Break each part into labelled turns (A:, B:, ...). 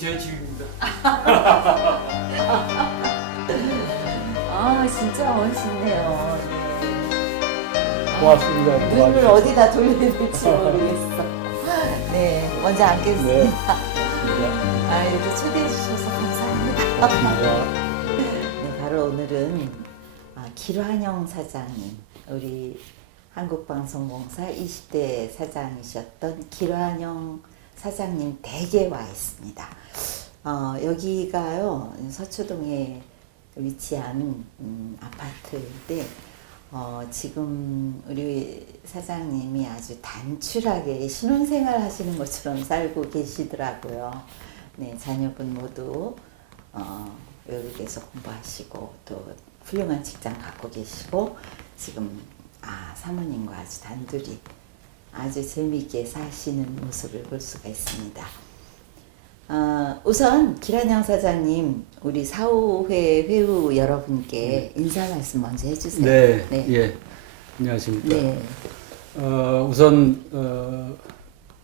A: 이제 집입니다.
B: 아 진짜 멋있네요. 네.
A: 고맙습니다.
B: 눈을
A: 고맙습니다.
B: 어디다 돌려야 될지 모르겠어. 네, 먼저 앉겠습니다.
A: 네.
B: 아, 이렇게 초대해 주셔서 감사합니다. 네, 바로 오늘은 아, 길환영 사장님, 우리 한국방송공사 20대 사장이셨던 길환영 사장님 댁에 와 있습니다. 어, 여기가요 서초동에 위치한 음, 아파트인데 어, 지금 우리 사장님이 아주 단출하게 신혼생활 하시는 것처럼 살고 계시더라고요. 네, 자녀분 모두 어, 외국에서 공부하시고 또 훌륭한 직장 갖고 계시고 지금 아 사모님과 아주 단둘이 아주 재미있게 사시는 모습을 볼 수가 있습니다. 어, 우선 기란양 사장님 우리 사후회 회우 여러분께 인사 말씀 먼저 해주세요.
A: 네,
B: 네.
A: 예. 안녕하십니까.
B: 네.
A: 어, 우선 어,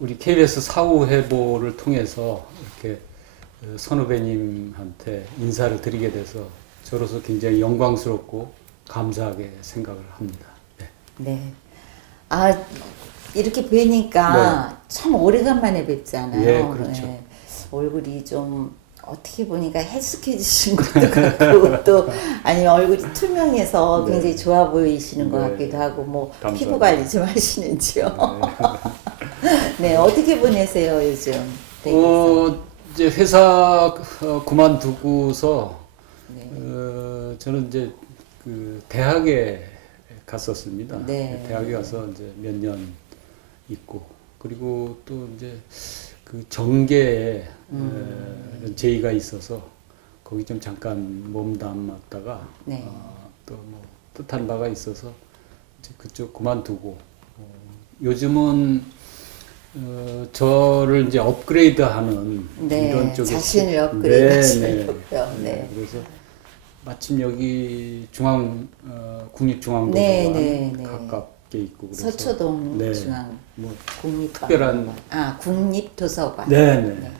A: 우리 KBS 사후 해보를 통해서 이렇게 어, 선후배님한테 인사를 드리게 돼서 저로서 굉장히 영광스럽고 감사하게 생각을 합니다. 네.
B: 네. 아 이렇게 뵈니까 참 오래간만에 뵙잖아요.
A: 예, 그렇죠.
B: 얼굴이 좀 어떻게 보니까 헬스케지신 것도 같고 또 아니면 얼굴이 투명해서
A: 네.
B: 굉장히 좋아 보이시는 것
A: 네.
B: 같기도 하고 뭐
A: 감사합니다.
B: 피부 관리 좀 하시는지요? 네 어떻게 보내세요 요즘? 댁에서?
A: 어, 이제 회사 어, 그만두고서
B: 네.
A: 어, 저는 이제 그 대학에 갔었습니다.
B: 네.
A: 대학에 가서 이제 몇 년 있고 그리고 또 이제 그 정계에
B: 음.
A: 어, 제의가 있어서 거기 좀 잠깐 몸담았다가
B: 네.
A: 어, 또뭐 뜻한 바가 있어서 이제 그쪽 그만두고 어, 요즘은 어, 저를 이제 업그레이드하는
B: 네,
A: 이런 쪽에
B: 자신을
A: 시-
B: 업그레이드
A: 네,
B: 하시려고요. 네.
A: 그래서 마침 여기 중앙 어, 국립중앙도서관
B: 네, 네, 네.
A: 가깝게 있고 그래서
B: 서초동
A: 네.
B: 중앙
A: 뭐
B: 국립
A: 특별한-
B: 아 국립도서관.
A: 네, 네.
B: 네.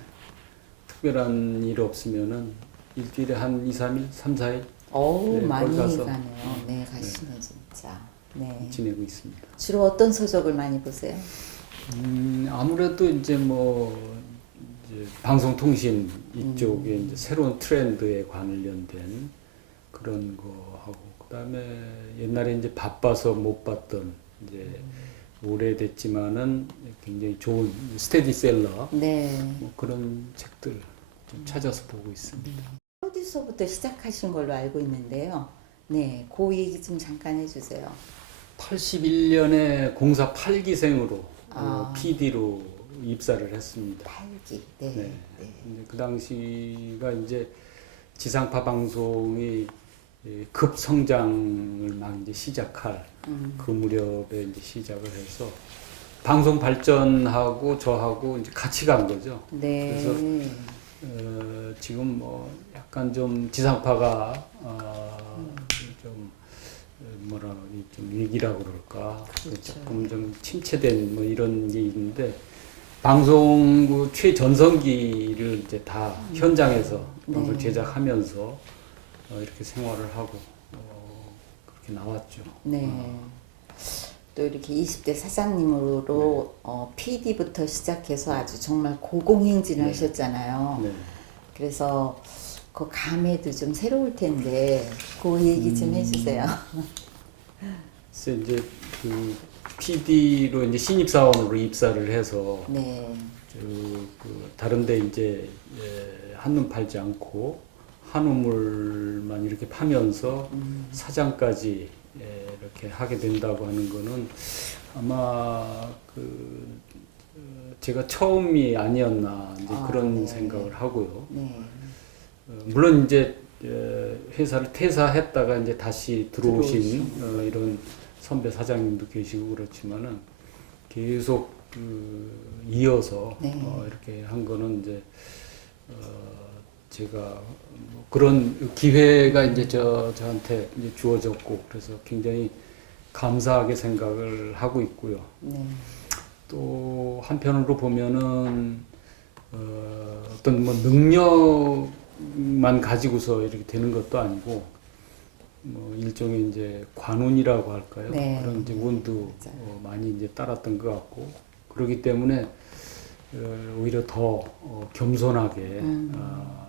A: 특별한 일 없으면은 일주일에 한 2, 3일, 3, 4일
B: 어우
A: 네,
B: 많이
A: 가서.
B: 가네요. 네 가시네 진짜. 네.
A: 지내고 있습니다.
B: 주로 어떤 서적을 많이 보세요?
A: 음, 아무래도 이제 뭐 이제 방송통신 이쪽에
B: 음.
A: 이제 새로운 트렌드에 관련된 그런 거 하고 그다음에 옛날에 이제 바빠서 못 봤던 이제
B: 음.
A: 오래됐지만은 굉장히 좋은 스테디셀러
B: 네.
A: 뭐 그런 책들 좀 찾아서 보고 있습니다.
B: 어디서부터 시작하신 걸로 알고 있는데요. 네, 그 얘기 좀 잠깐 해주세요.
A: 81년에 공사 8기생으로
B: 아.
A: PD로 입사를 했습니다.
B: 팔기. 네.
A: 네.
B: 네.
A: 그 당시가 이제 지상파 방송이 예, 급성장을 막 이제 시작할
B: 음.
A: 그 무렵에 이제 시작을 해서 방송 발전하고 저하고 이제 같이 간 거죠.
B: 네.
A: 그래서 어, 지금 뭐 약간 좀 지상파가 어, 좀 어, 뭐라 좀 위기라고 그럴까
B: 그렇죠.
A: 조금 좀 침체된 뭐 이런 게 있는데 방송국 최전성기를 이제 다 현장에서 방송
B: 네.
A: 제작하면서 어, 이렇게 생활을 하고 어, 그렇게 나왔죠.
B: 네. 또 이렇게 20대 사장님으로 어, PD부터 시작해서 아주 정말 고공행진을
A: 네.
B: 하셨잖아요.
A: 네.
B: 그래서 그 감회도 좀 새로울 텐데 그 얘기 좀
A: 음.
B: 해주세요.
A: 그래서 이제 그 PD로 이제 신입 사원으로 입사를 해서
B: 네.
A: 그, 그 다른데 이제 예, 한눈 팔지 않고 한우물만 이렇게 파면서
B: 음.
A: 사장까지 예, 이렇게 하게 된다고 하는 거는 아마 그 어, 제가 처음이 아니었나 이제
B: 아,
A: 그런
B: 네.
A: 생각을 하고요.
B: 네.
A: 어, 물론 이제 예, 회사를 퇴사했다가 이제 다시 들어오신 어, 이런 선배 사장님도 계시고 그렇지만은 계속 그 이어서
B: 네.
A: 어, 이렇게 한 거는 이제 어, 제가 뭐 그런 기회가 이제 저 저한테 이제 주어졌고 그래서 굉장히 감사하게 생각을 하고 있고요.
B: 네.
A: 또 한편으로 보면은 어, 어떤 뭐 능력만 가지고서 이렇게 되는 것도 아니고 뭐 일종의 이제 관운이라고 할까요?
B: 네.
A: 그런 이제 운도. 어, 많이 이제 따랐던 것 같고 그렇기 때문에 어, 오히려 더 어, 겸손하게
B: 음.
A: 에,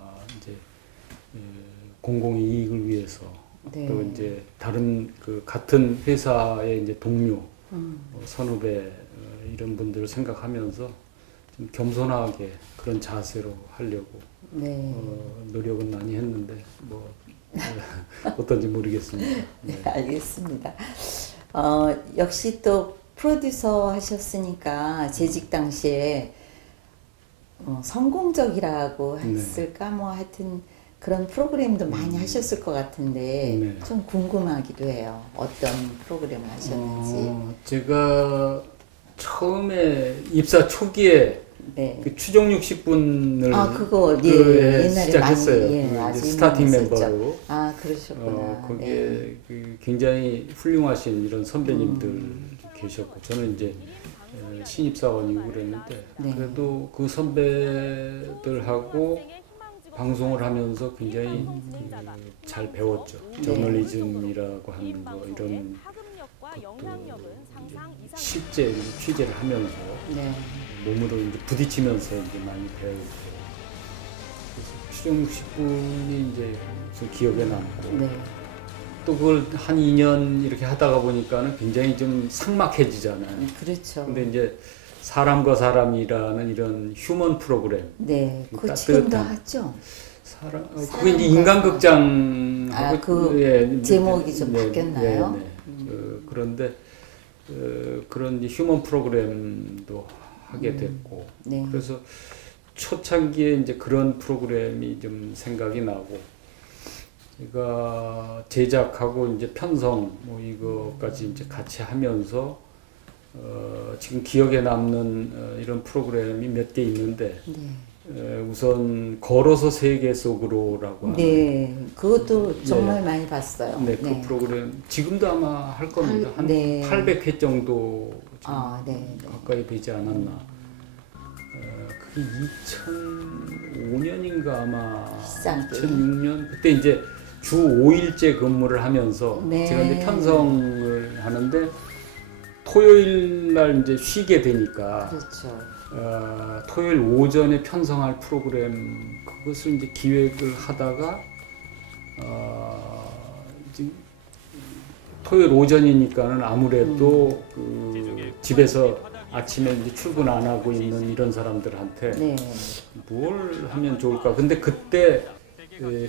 A: 공공의 이익을 위해서
B: 네.
A: 또 이제 다른 그 같은 회사의 이제 동료
B: 음.
A: 어, 선후배 어, 이런 분들을 생각하면서 좀 겸손하게 그런 자세로 하려고
B: 네.
A: 어, 노력은 많이 했는데 뭐 어, 어떤지 모르겠습니다.
B: 네,
A: 네.
B: 알겠습니다. 어, 역시 또 프로듀서 하셨으니까 재직 당시에 어, 성공적이라고
A: 네.
B: 했을까 뭐 하여튼 그런 프로그램도 많이 하셨을 것 같은데
A: 음. 네.
B: 좀 궁금하기도 해요. 어떤 프로그램을 하셨는지.
A: 어, 제가 처음에 입사 초기에
B: 네.
A: 그 추정 60분을
B: 아 그거 예,
A: 그
B: 옛날에
A: 시작했어요.
B: 예,
A: 그
B: 아주
A: 스타팅
B: 유명했었죠.
A: 멤버로.
B: 아 그러셨구나.
A: 어, 거기에
B: 네.
A: 그 굉장히 훌륭하신 이런 선배님들
B: 음.
A: 계셨고 저는 이제 어, 신입사원이고 그랬는데
B: 네.
A: 그래도 그 선배들하고 방송을 하면서 굉장히 그, 잘 배웠죠.
B: 네.
A: 저널리즘이라고 하는 거 이런 실제 취재를 하면서
B: 네.
A: 몸으로 이제 부딪히면서 이제 많이 배우고 그래서 추정 60분이 이제 좀 기억에 남고
B: 네.
A: 또 그걸 한 2년 이렇게 하다가 보니까는 굉장히 좀 삭막해지잖아요.
B: 음, 그렇죠.
A: 근데 이제 사람과 사람이라는 이런 휴먼 프로그램
B: 네. 그 지금도 하죠.
A: 사람 어, 그게 이제 인간극장
B: 아, 그 제목이 좀 바뀌었나요?
A: 네, 네. 어, 그런데 어, 그런 휴먼 프로그램도 하게 됐고
B: 네.
A: 그래서 초창기에 이제 그런 프로그램이 좀 생각이 나고 제가 제작하고 이제 편성 뭐 이거까지 이제 같이 하면서 어, 지금 기억에 남는 어, 이런 프로그램이 몇 개 있는데
B: 네.
A: 에, 우선 걸어서 세계 속으로라고 하는
B: 네, 그것도
A: 네.
B: 정말 많이 봤어요.
A: 네, 그 프로그램 지금도 아마 할 겁니다.
B: 할-
A: 한
B: 네.
A: 800회 정도 지금
B: 아, 네, 네.
A: 가까이 되지 않았나. 어, 그게 2005년인가 아마
B: 비싼 게.
A: 2006년 그때 이제 주 5일째 근무를 하면서
B: 네.
A: 제가 이제 편성을 하는데 토요일 날 이제 쉬게 되니까
B: 그렇죠.
A: 어, 토요일 오전에 편성할 프로그램 그것을 이제 기획을 하다가 어, 이제 토요일 오전이니까는 아무래도 그 집에서 아침에 이제 출근 안 하고 있는 이런 사람들한테
B: 네,
A: 뭘 하면 좋을까? 근데 그때 에,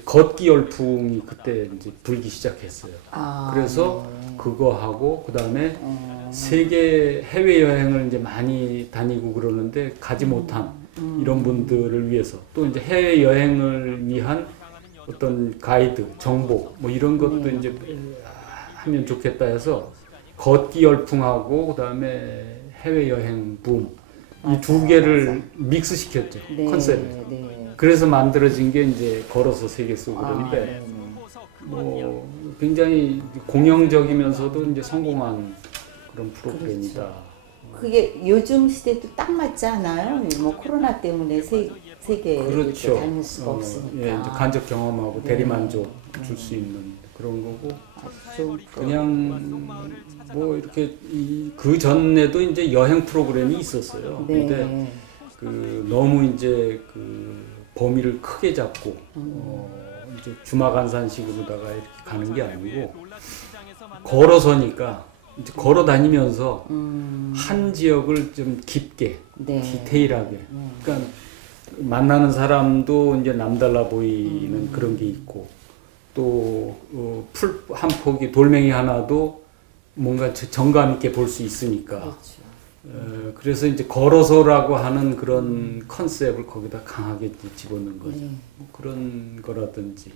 A: 걷기 열풍이 그때 이제 불기 시작했어요.
B: 아,
A: 그래서
B: 네.
A: 그거 하고 그 다음에
B: 어,
A: 세계 해외 여행을 이제 많이 다니고 그러는데 가지 못한
B: 음.
A: 이런 분들을 위해서 또 이제 해외 여행을 위한 어떤 가이드 정보 뭐 이런 것도
B: 네.
A: 이제 하면 좋겠다 해서 걷기 열풍하고 그 다음에 해외 여행 붐 이 두 개를 믹스 시켰죠
B: 네,
A: 컨셉을
B: 네.
A: 그래서 만들어진 게 이제 걸어서 세계
B: 아,
A: 속으로인데
B: 네, 네.
A: 뭐 굉장히 공영적이면서도 이제 성공한 그런 프로그램이다.
B: 그게 요즘 시대도 딱 맞지 않아요? 뭐 코로나 때문에 세, 세계
A: 그렇죠.
B: 다닐 수가
A: 어,
B: 없으니까.
A: 예, 이제 간접 경험하고
B: 네.
A: 대리만족 줄수 있는 그런 거고
B: 프로.
A: 그냥 뭐 이렇게 그 전에도 이제 여행 프로그램이 있었어요.
B: 네.
A: 근데 그 너무 이제 그 범위를 크게 잡고 어 이제 주마간산식으로다가 이렇게 가는 게 아니고 걸어서니까 이제 걸어 다니면서
B: 음,
A: 한 지역을 좀 깊게
B: 네.
A: 디테일하게
B: 네.
A: 그러니까 만나는 사람도 이제 남달라 보이는 그런 게 있고 또 어, 풀한 폭이 돌멩이 하나도 뭔가 저- 정감 있게 볼 수 있으니까
B: 그렇죠.
A: 어, 그래서 이제 걸어서라고 하는 그런 컨셉을 거기다 강하게 집어넣은 거죠.
B: 네.
A: 뭐 그런 거라든지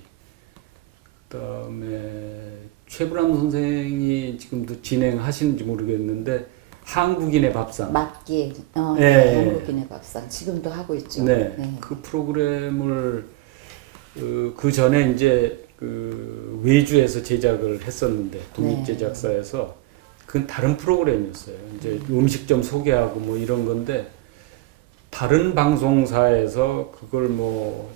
A: 그다음에 최불암 선생이 지금도 진행하시는지 모르겠는데 한국인의 밥상
B: 맞게 어,
A: 예.
B: 네. 한국인의 밥상 지금도 하고 있죠.
A: 네,
B: 네.
A: 그 프로그램을 어, 그 전에 이제 그 외주에서 제작을 했었는데 독립
B: 네.
A: 다른 방송사에서 그걸 뭐,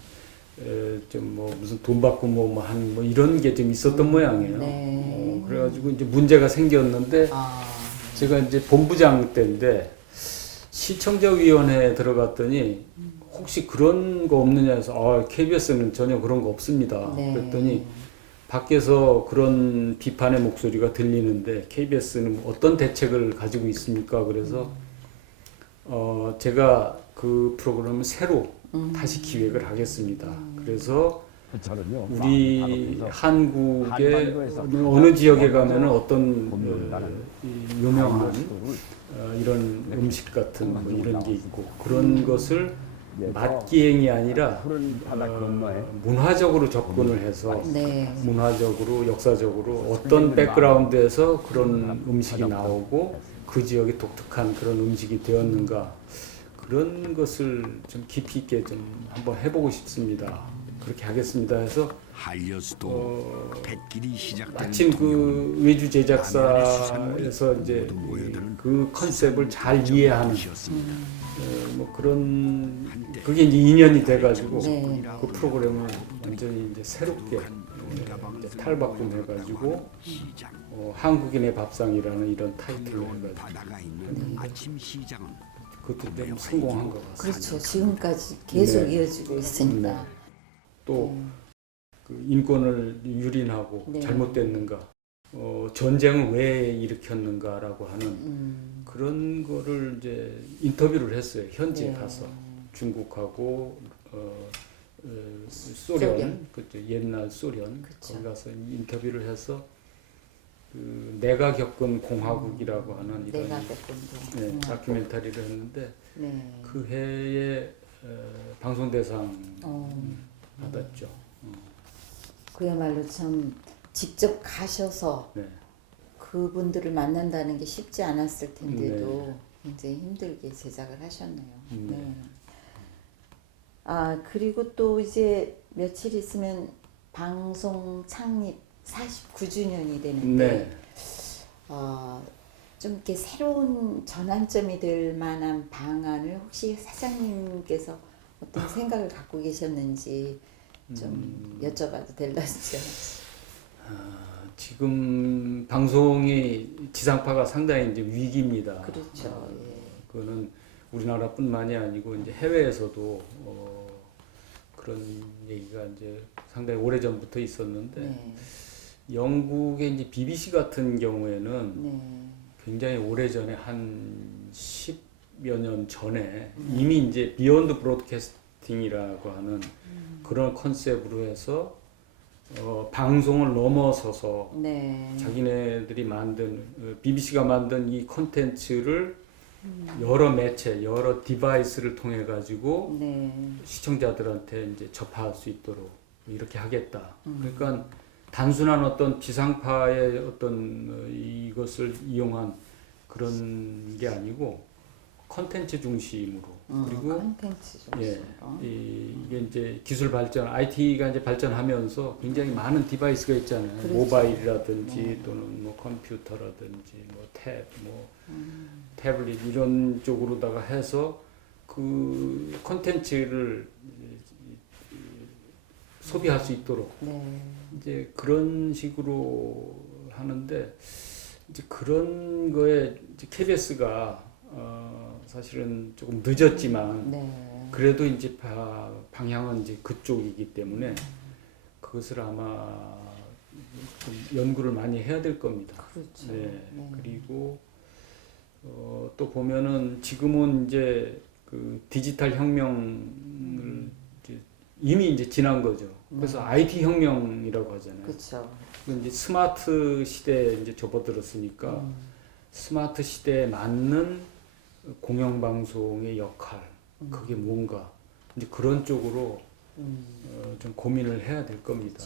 A: 뭐좀뭐 무슨 돈 받고 뭐한 뭐 이런 게 좀 있었던 모양이에요.
B: 네.
A: 어, 그래가지고 이제 문제가 생겼는데
B: 아,
A: 제가 이제 본부장 때인데 시청자위원회에 들어갔더니 혹시 그런 거 없느냐 해서 아, KBS는 전혀 그런 거 없습니다.
B: 네.
A: 그랬더니 밖에서 그런 비판의 목소리가 들리는데 KBS는 어떤 대책을 가지고 있습니까? 그래서 어, 제가 그 프로그램을 새로
B: 음.
A: 다시 기획을 하겠습니다. 그래서
C: 저는요.
A: 우리 한국의 어느 지역에 가면은 어떤 어, 이 유명한 어, 이런 음식 같은 뭐 이런 게 있고
C: 음.
A: 그런 것을
C: 예,
A: 맛기행이 아니라
C: 바다
A: 어, 문화적으로 접근을 해서
B: 네.
A: 문화적으로 역사적으로 어떤 백그라운드에서 그런 음식이 나오고 그 지역의 독특한 그런 음식이 되었는가 그런 것을 좀 깊이 있게 좀 한번 해보고 싶습니다. 그렇게 하겠습니다. 해서
D: 한려수도
A: 어,
D: 시작된
A: 마침 그 외주 제작사에서 이제 그 컨셉을 잘 이해하는. 어, 뭐 그런 그게 이제 인연이 돼가지고
B: 네.
A: 그 프로그램을 완전히 이제 새롭게 예, 이제 탈바꿈해가지고 어, 한국인의 밥상이라는 이런 타이틀을
D: 풍요로운
A: 해가지고 그것도 좀 성공한 것 같습니다.
B: 그렇죠. 지금까지 계속
A: 네.
B: 이어지고 있으니까.
A: 네. 또 그 인권을 유린하고
B: 네.
A: 잘못됐는가, 어, 전쟁을 왜 일으켰는가라고 하는
B: 음.
A: 그런 거를 이제 인터뷰를 했어요. 현지에
B: 네.
A: 가서 중국하고 어, 어, 소련,
B: 소련.
A: 그죠 옛날 소련
B: 그쵸.
A: 거기 가서 인터뷰를 해서 그 내가 겪은 공화국이라고 하는 이런 네,
B: 거.
A: 다큐멘터리를 했는데
B: 네.
A: 그 해에 어, 방송 대상
B: 어,
A: 받았죠.
B: 그야말로 참 직접 가셔서
A: 네.
B: 그분들을 만난다는 게 쉽지 않았을 텐데도 굉장히 힘들게 제작을 하셨네요.
A: 네.
B: 네. 아 그리고 또 이제 며칠 있으면 방송 창립 49주년이 되는데
A: 네.
B: 어, 좀 이렇게 새로운 전환점이 될 만한 방안을 혹시 사장님께서 어떤 생각을 갖고 계셨는지 좀
A: 음.
B: 여쭤봐도 될런지요?
A: 아, 지금 방송이 지상파가 상당히 이제 위기입니다.
B: 그렇죠. 예.
A: 그거는 우리나라뿐만이 아니고 이제 해외에서도 어, 그런 얘기가 이제 상당히 오래 전부터 있었는데
B: 네.
A: 영국의 이제 BBC 같은 경우에는
B: 네.
A: 굉장히 오래 전에 한 10여 년 전에
B: 음.
A: 이미 이제 비욘드 브로드캐스팅이라고 하는
B: 음.
A: 그런 컨셉으로 해서 어, 방송을 넘어서서
B: 네.
A: 자기네들이 만든 어, BBC가 만든 이 콘텐츠를
B: 음.
A: 여러 매체, 여러 디바이스를 통해 가지고
B: 네.
A: 시청자들한테 이제 접할 수 있도록 이렇게 하겠다.
B: 음.
A: 그러니까 단순한 어떤 지상파의 어떤 어, 이것을 이용한 그런 게 아니고 콘텐츠 중심으로
B: 음,
A: 그리고
B: 콘텐츠 좀
A: 예. 이, 이게 이제 기술 발전, IT가 이제 발전하면서 굉장히 많은 디바이스가 있잖아요.
B: 그렇죠.
A: 모바일이라든지
B: 네.
A: 또는 뭐 컴퓨터라든지 뭐 탭, 뭐
B: 음.
A: 태블릿 이런 쪽으로다가 해서 그 콘텐츠를 소비할 수 있도록
B: 네.
A: 이제 그런 식으로 하는데 이제 그런 거에 이제 KBS가 어 사실은 조금 늦었지만
B: 네.
A: 그래도 이제 바- 방향은 이제 그쪽이기 때문에 그것을 아마 좀 연구를 많이 해야 될 겁니다.
B: 그렇죠.
A: 네.
B: 네.
A: 그리고 어, 또 보면은 지금은 이제 그 디지털 혁명을 이제 이미 이제 지난 거죠. 그래서 IT 혁명이라고 하잖아요.
B: 그렇죠.
A: 그 이제 스마트 시대에 이제 접어들었으니까
B: 음.
A: 스마트 시대에 맞는 공영방송의 역할 그게 뭔가 이제 그런 쪽으로
B: 음.
A: 어, 좀 고민을 해야 될 겁니다.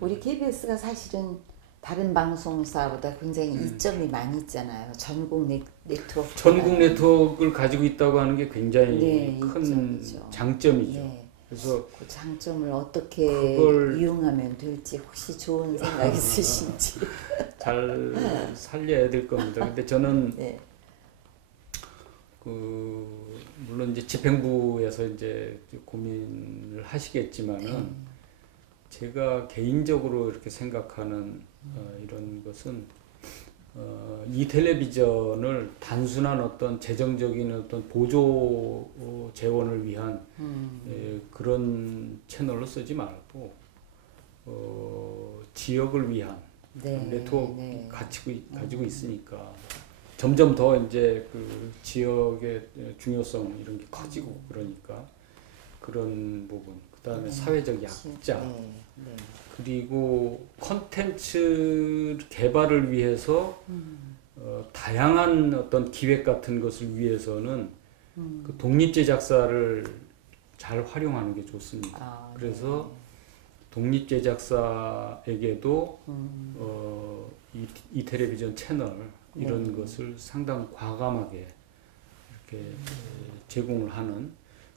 B: 우리 KBS가 사실은 다른 방송사보다 굉장히 이점이 많이 있잖아요. 전국 네, 네트워크.
A: 음. 전국 네트워크를 가지고 있다고 하는 게 굉장히
B: 네,
A: 큰
B: 이점이죠.
A: 장점이죠.
B: 네.
A: 그래서
B: 그 장점을 어떻게
A: 그걸-
B: 이용하면 될지 혹시 좋은 생각 있으신지.
A: 잘 살려야 될 겁니다. 근데 저는
B: 네.
A: 그 물론 이제 집행부에서 이제 고민을 하시겠지만은 제가 개인적으로 이렇게 생각하는 어, 이런 것은 어, 이 텔레비전을 단순한 어떤 재정적인 어떤 보조 어, 재원을 위한
B: 음.
A: 예, 그런 채널로 쓰지 말고 어, 지역을 위한
B: 네.
A: 네트워크
B: 네.
A: 가지고 있- 가지고 있으니까 점점 더 이제 그 지역의 중요성 이런 게 커지고 그러니까 그런 부분 그다음에 사회적 약자
B: 네. 네.
A: 그리고 콘텐츠 개발을 위해서
B: 음.
A: 어, 다양한 어떤 기획 같은 것을 위해서는
B: 음.
A: 그 독립 제작사를 잘 활용하는 게 좋습니다.
B: 아,
A: 그래서 독립 제작사에게도
B: 음.
A: 어, 이, 이 텔레비전 채널 이런
B: 네.
A: 것을 상당 과감하게 이렇게 제공을 하는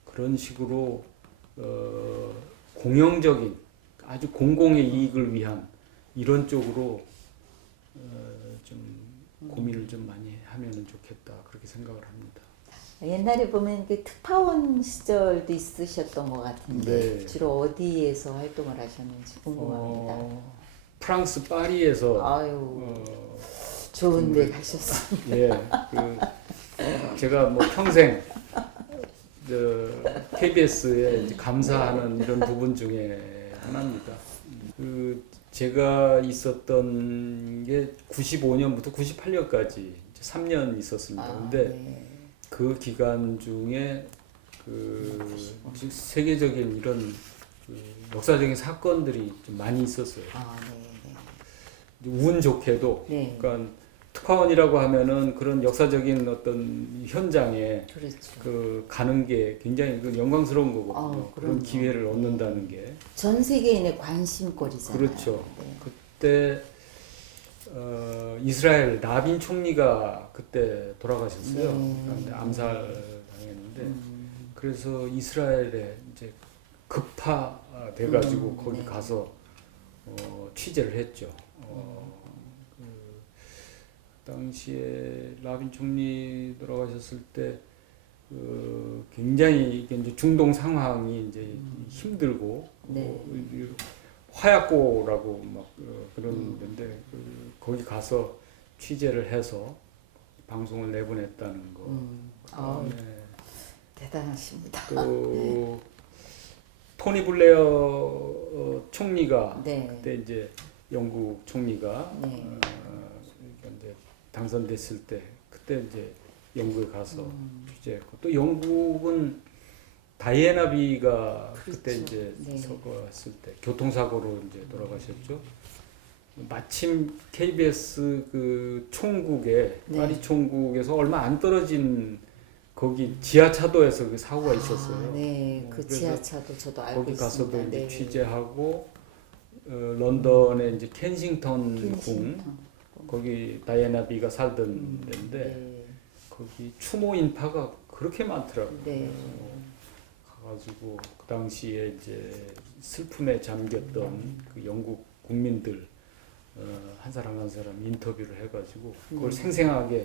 A: 그런 식으로 어, 공영적인 아주 공공의 이익을 위한 이런 쪽으로 어, 좀 고민을 좀 많이 하면은 좋겠다 그렇게 생각을 합니다.
B: 옛날에 보면 그 특파원 시절도 있으셨던 것 같은데
A: 네.
B: 주로 어디에서 활동을 하셨는지 궁금합니다.
A: 어, 프랑스 파리에서 어,
B: 좋은 데 가셨어.
A: 예, 그 제가 뭐 평생 저 KBS에 감사하는 이런 부분 중에 하나입니다. 그 제가 있었던 게 95년부터 98년까지 3년 있었습니다.
B: 아,
A: 근데
B: 네.
A: 그 기간 중에 그즉 세계적인 이런 그 역사적인 사건들이 좀 많이 있었어요.
B: 아, 네.
A: 운 좋게도
B: 네.
A: 그러니까 특파원이라고 하면은 그런 역사적인 어떤 현장에
B: 그렇죠.
A: 그 가는 게 굉장히 그 영광스러운 거거든요.
B: 아,
A: 그런. 기회를 얻는다는 게
B: 전 세계인의 관심거리잖아요.
A: 그렇죠.
B: 네.
A: 그때 어, 이스라엘 라빈 총리가 그때 돌아가셨어요.
B: 네.
A: 그런데 암살 당했는데
B: 음,
A: 그래서 이스라엘에 이제 급파 돼가지고
B: 음,
A: 거기
B: 네.
A: 가서 어, 취재를 했죠. 어, 그 당시에 라빈 총리 돌아가셨을 때그 굉장히 이게 이제 중동 상황이 이제 힘들고
B: 음. 네.
A: 뭐 이- 화약고라고 막 어, 그런 데인데 그 거기 가서 취재를 해서 방송을 내보냈다는 거.
B: 음, 아,
A: 그다음에
B: 대단하십니다.
A: 또 토니 블레어 어, 총리가
B: 네.
A: 그때 이제 영국 총리가
B: 네.
A: 어, 당선됐을 때 그때 이제 영국에 가서
B: 음.
A: 취재했고 또 영국은 다이애나 비가 그때
B: 그렇죠.
A: 이제
B: 네.
A: 서거했을 때 교통사고로 이제 돌아가셨죠. 마침 KBS 그 총국에
B: 네.
A: 파리 총국에서 얼마 안 떨어진 거기 지하차도에서 그 사고가 있었어요.
B: 아, 네,
A: 어,
B: 그 지하차도 저도 알고
A: 거기
B: 있습니다.
A: 가서도 이제
B: 네.
A: 취재하고 어, 런던의 이제 켄싱턴 궁
B: 켄싱턴.
A: 거기 다이애나 비가 살던
B: 음,
A: 데인데
B: 네.
A: 거기 추모 인파가 그렇게 많더라고요.
B: 네.
A: 가가지고 그 당시에 이제 슬픔에 잠겼던 그 영국 국민들 어, 한 사람 한 사람 인터뷰를 해가지고 그걸
B: 네.
A: 생생하게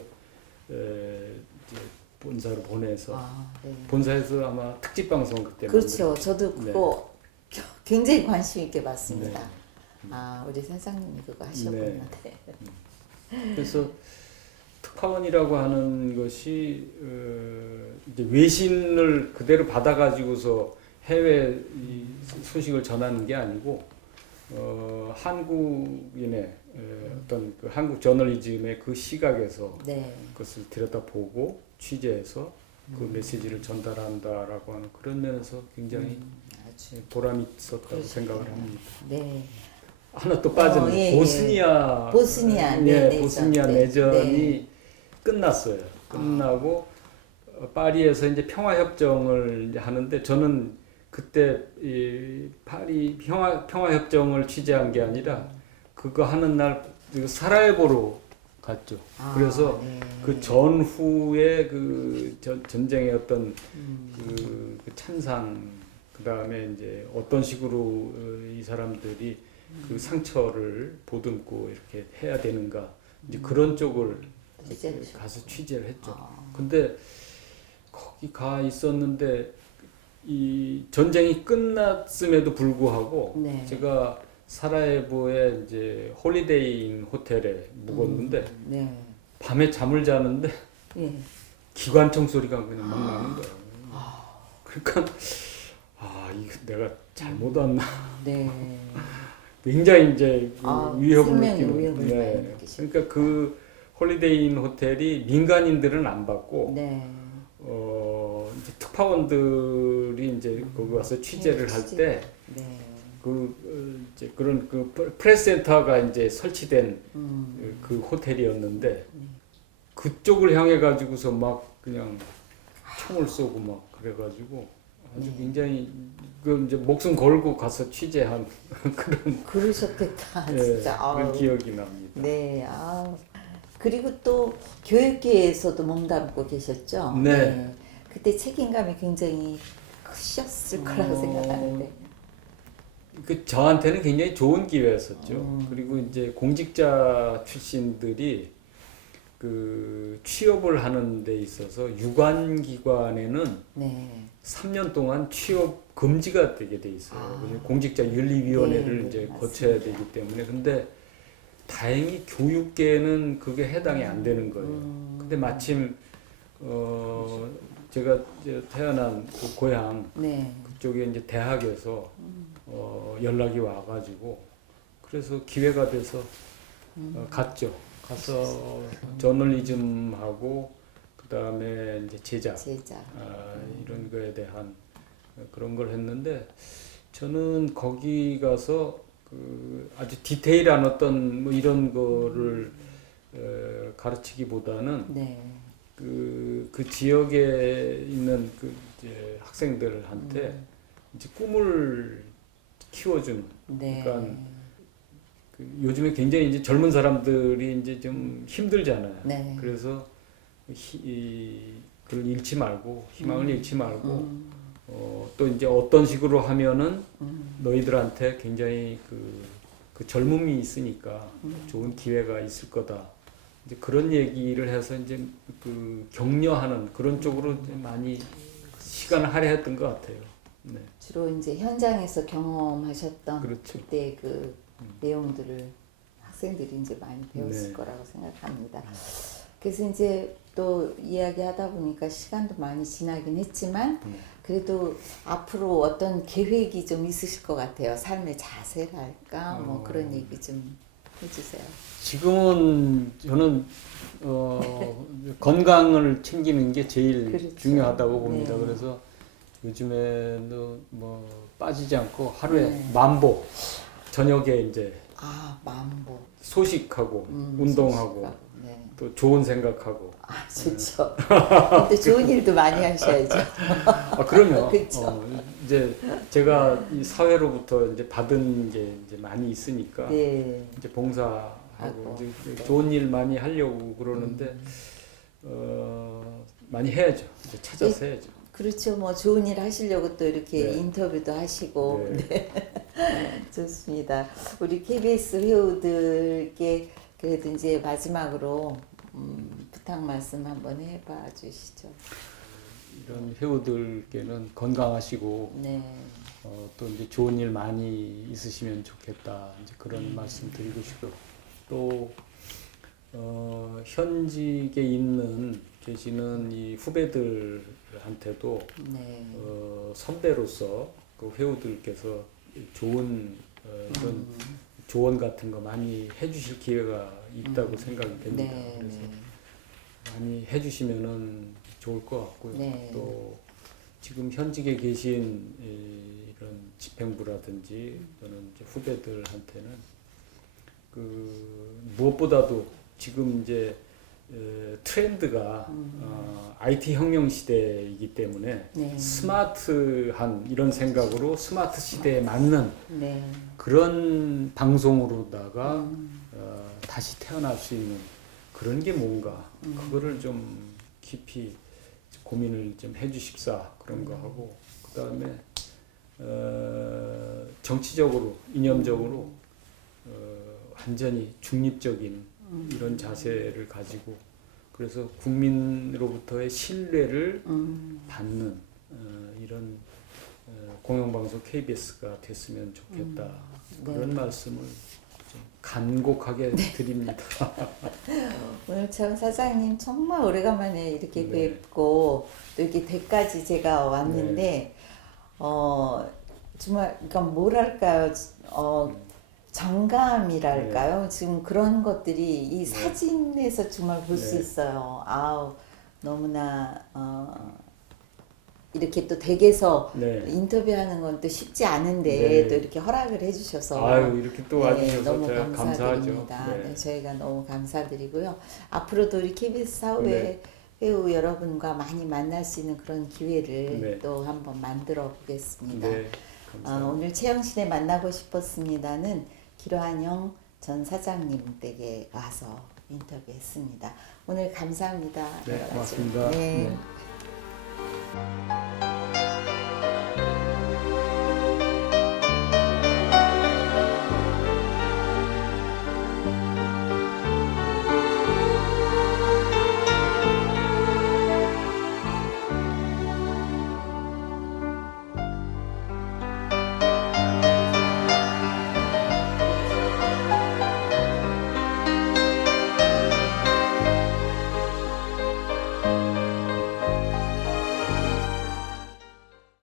A: 에, 이제 본사로 보내서
B: 아, 네.
A: 본사에서 아마 특집 방송 그때
B: 그렇죠. 저도
A: 네.
B: 그거 굉장히 관심 있게 봤습니다.
A: 네.
B: 아, 우리 선생님이 그거 하셨구나.
A: 네.
B: 네.
A: 그래서 특파원이라고 하는 것이 어, 이제 외신을 그대로 받아가지고서 해외 이 소식을 전하는 게 아니고 어, 한국인의 어, 어떤 그 한국 저널리즘의 그 시각에서
B: 네.
A: 그것을 들여다보고 취재해서 그 메시지를 전달한다라고 하는 그런 면에서 굉장히
B: 음.
A: 보람이 있었다고
B: 그러시구나.
A: 생각을 합니다.
B: 네.
A: 하나 또 빠졌네.
B: 어, 예, 예.
A: 보스니아
B: 보스니아,
A: 예,
B: 네, 내전.
A: 보스니아
B: 네,
A: 내전이
B: 네.
A: 끝났어요. 끝나고 어, 파리에서 이제 평화 협정을 이제 하는데 저는 그때 이 파리 평화 평화 협정을 취재한 게 아니라 그거 하는 날그 사라예보로 갔죠.
B: 아,
A: 그래서
B: 네.
A: 그 전후의 그 전, 전쟁의 어떤
B: 음,
A: 그, 그 찬상 그 다음에 이제 어떤 식으로 어, 이 사람들이 그 상처를 보듬고 이렇게 해야 되는가 이제 그런 쪽을 가서 취재를 했죠.
B: 아,
A: 근데 거기 가 있었는데 이 전쟁이 끝났음에도 불구하고
B: 네.
A: 제가 사라예보에 이제 홀리데이인 호텔에 묵었는데
B: 네.
A: 밤에 잠을 자는데
B: 예.
A: 기관총 소리가 그냥 막 나는 거예요. 그러니까 아 이거 내가 잘못 왔나
B: 네.
A: 굉장히 이제 그
B: 아,
A: 위협을 느끼는 네. 그러니까 그 홀리데이인 호텔이 민간인들은 안 받고
B: 네.
A: 어 이제 특파원들이 이제 거기 와서 취재를 할
B: 취재.
A: 때
B: 네.
A: 그 어, 이제 그런 그 프레스 센터가 이제 설치된
B: 음.
A: 그 호텔이었는데 그쪽을 향해 가지고서 막 그냥 총을 쏘고 막 그래가지고 아주
B: 네.
A: 굉장히 그 이제 목숨 걸고 가서 취재한 그런
B: 그러셨겠다
A: 예,
B: 진짜.
A: 그런
B: 아우.
A: 기억이 납니다.
B: 네. 아. 그리고 또 교육계에서도 몸담고 계셨죠.
A: 네.
B: 그때 책임감이 굉장히 크셨을 거라고
A: 어,
B: 생각하는데.
A: 그 저한테는 굉장히 좋은 기회였었죠.
B: 음.
A: 그리고 이제 공직자 출신들이 그 취업을 하는 데 있어서 유관 기관에는
B: 네.
A: 3년 동안 취업 금지가 되게 돼 있어요.
B: 아.
A: 공직자 윤리위원회를
B: 네,
A: 이제
B: 맞습니다.
A: 거쳐야 되기 때문에 근데 다행히 교육계는 그게 해당이 안 되는 거예요.
B: 음.
A: 근데 마침 어 제가 태어난 그 고향
B: 네.
A: 그쪽에 이제 대학에서 어 연락이 와가지고 그래서 기회가 돼서 어, 갔죠. 가서 저널리즘하고 그 다음에 이제 제작
B: 제자.
A: 아, 이런 거에 대한 그런 걸 했는데 저는 거기 가서 그 아주 디테일한 어떤 뭐 이런 거를 어, 가르치기보다는
B: 네.
A: 그, 그 지역에 있는 그 이제 학생들한테
B: 음.
A: 이제 꿈을 키워주는
B: 네.
A: 그러니까 그 요즘에 굉장히 이제 젊은 사람들이 이제 좀 힘들잖아요.
B: 네.
A: 그래서 히, 이, 그걸 잃지 말고 희망을 잃지 말고
B: 음.
A: 어, 또 이제 어떤 식으로 하면은
B: 음.
A: 너희들한테 굉장히 그, 그 젊음이 있으니까
B: 음.
A: 좋은 기회가 있을 거다. 이제 그런 얘기를 해서 이제 그 격려하는 그런 쪽으로 이제 많이 시간을 할애했던 것 같아요. 네,
B: 주로 이제 현장에서 경험하셨던
A: 그렇죠.
B: 그때 그 내용들을 학생들이 이제 많이 배웠을
A: 네.
B: 거라고 생각합니다. 그래서 이제 또 이야기하다 보니까 시간도 많이 지나긴 했지만
A: 네.
B: 그래도 앞으로 어떤 계획이 좀 있으실 것 같아요. 삶의 자세랄까 뭐
A: 어.
B: 그런 얘기 좀 해주세요.
A: 지금은 저는 어, 건강을 챙기는 게 제일
B: 그렇죠.
A: 중요하다고 봅니다.
B: 네.
A: 그래서 요즘에도 뭐 빠지지 않고 하루에
B: 네.
A: 만보 저녁에 이제
B: 아 만보
A: 소식하고
B: 음,
A: 운동하고
B: 소식하고, 네.
A: 또 좋은 생각하고
B: 아 좋죠. 또 좋은 일도 많이 하셔야죠.
A: 아 그럼요. 어, 이제 제가 이 사회로부터 이제 받은 게 이제 많이 있으니까
B: 네.
A: 이제 봉사하고
B: 하고.
A: 이제 좋은 일 많이 하려고 그러는데 어, 많이 해야죠. 이제 찾아서 해야죠.
B: 그렇죠. 뭐 좋은 일 하시려고 또 이렇게
A: 네.
B: 인터뷰도 하시고
A: 네.
B: 좋습니다. 우리 KBS 회우들께 그래도 이제 마지막으로 음, 부탁 말씀 한번 해봐 주시죠.
A: 이런 회우들께는 건강하시고
B: 네.
A: 어, 또 이제 좋은 일 많이 있으시면 좋겠다. 이제 그런 말씀 드리고 싶고 또 어, 현직에 있는 계시는 이 후배들한테도
B: 네.
A: 어, 선배로서 그 회우들께서 좋은 어, 이런
B: 음,
A: 조언 같은 거 많이 해주실 기회가 있다고 생각이 됩니다.
B: 네.
A: 그래서
B: 네.
A: 많이 해주시면은 좋을 것 같고요.
B: 네.
A: 또 지금 현직에 계신 이, 이런 집행부라든지 또는 후배들한테는 그 무엇보다도 지금 이제 에, 트렌드가 어, IT 혁명 시대이기 때문에
B: 네.
A: 스마트한 이런 생각으로 스마트 시대에 맞는
B: 네.
A: 그런 방송으로다가
B: 음,
A: 어, 다시 태어날 수 있는 그런 게 뭔가
B: 음.
A: 그거를 좀 깊이 고민을 좀 해주십사 그런 거 하고 그 다음에 어, 정치적으로 이념적으로 어, 완전히 중립적인 이런 자세를 가지고 그래서 국민으로부터의 신뢰를
B: 음,
A: 받는 어, 이런 어, 공영방송 KBS가 됐으면 좋겠다
B: 네.
A: 그런 말씀을 좀 간곡하게 드립니다.
B: 오늘 참 사장님 정말 오래간만에 이렇게
A: 네.
B: 뵙고 또 이렇게 댁까지 제가 왔는데 어 정말 그러니까 뭐랄까요 어 정감이랄까요 지금 그런 것들이 이
A: 네.
B: 사진에서 정말 볼수
A: 네.
B: 있어요 아우 너무나 어 이렇게 또 댁에서
A: 네.
B: 인터뷰하는 건 또 쉽지 않은데
A: 네.
B: 또 이렇게 허락을 해주셔서
A: 아유 이렇게 또
B: 네,
A: 와주셔서
B: 너무
A: 제가 감사하죠.
B: 감사드립니다.
A: 네.
B: 네, 저희가 너무 감사드리고요. 앞으로도 우리 KBS 사회
A: 네.
B: 회우 여러분과 많이 만날 수 있는 그런 기회를
A: 네.
B: 또 한번 만들어 보겠습니다.
A: 네,
B: 어. 오늘 최영신의 만나고 싶었습니다는 기로한영 전 사장님 댁에 와서 인터뷰했습니다. 오늘 감사합니다.
A: 네. 고맙습니다.
B: 네.
A: 네.